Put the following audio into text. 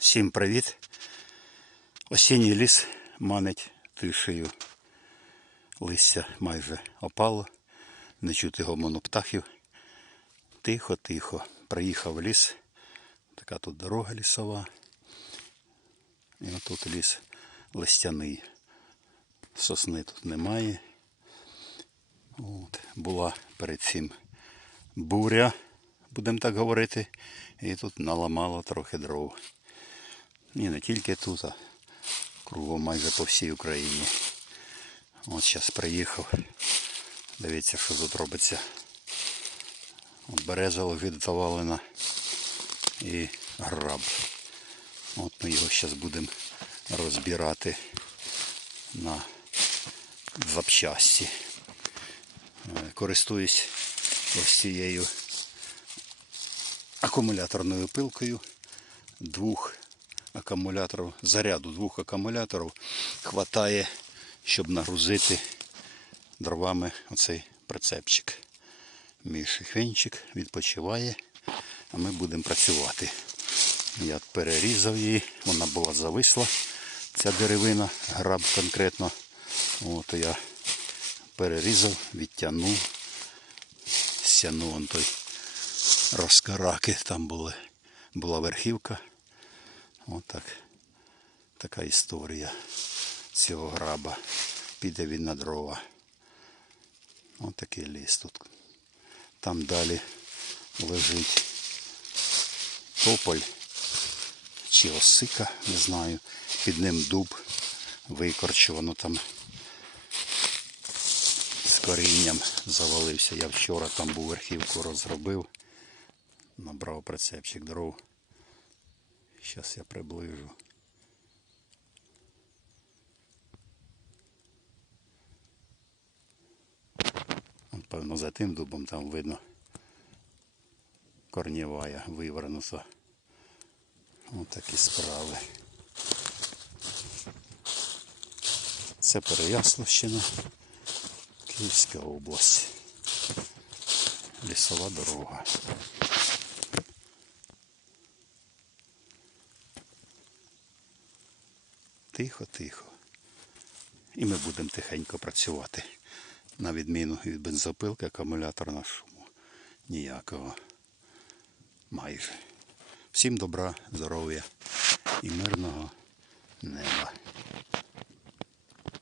Всім привіт. Осінній ліс манить тишею. Листя майже опало, не чути гомону птахів. Тихо-тихо. Приїхав ліс. Така тут дорога лісова. І отут ліс листяний. Сосни тут немає. От. Була перед цим буря, будемо так говорити. І тут наламало трохи дров. І не тільки тут, а кругом майже по всій Україні. От зараз приїхав. Дивіться, що тут робиться. От береза лежить і граб. От ми його зараз будемо розбирати на запчасті. Е, Користуюсь ось цією акумуляторною пилкою двох акумуляторів, заряду двох акумуляторів хватає, щоб нагрузити дровами оцей прицепчик. Мій шихвенчик відпочиває, а ми будемо працювати. Я перерізав її, вона була зависла, ця деревина, граб конкретно. От я перерізав, відтягнув, стягнув он той розкараки там були. Була верхівка. Отак. Така історія цього граба. Піде він на дрова. Ось такий ліс тут. Там далі лежить тополь чи осика, не знаю. Під ним дуб викорчувано там з корінням завалився. Я вчора там був верхівку розробив. Набрав прицепчик дров. Зараз я приближу. Певно, за тим дубом там видно корнєвая вивернута. Ось такі справи. Це Переяславщина, Київська область. Лісова дорога. Тихо, тихо. І ми будемо тихенько працювати. На відміну від бензопилки, акумулятора шуму ніякого. Майже. Всім добра, здоров'я і мирного неба.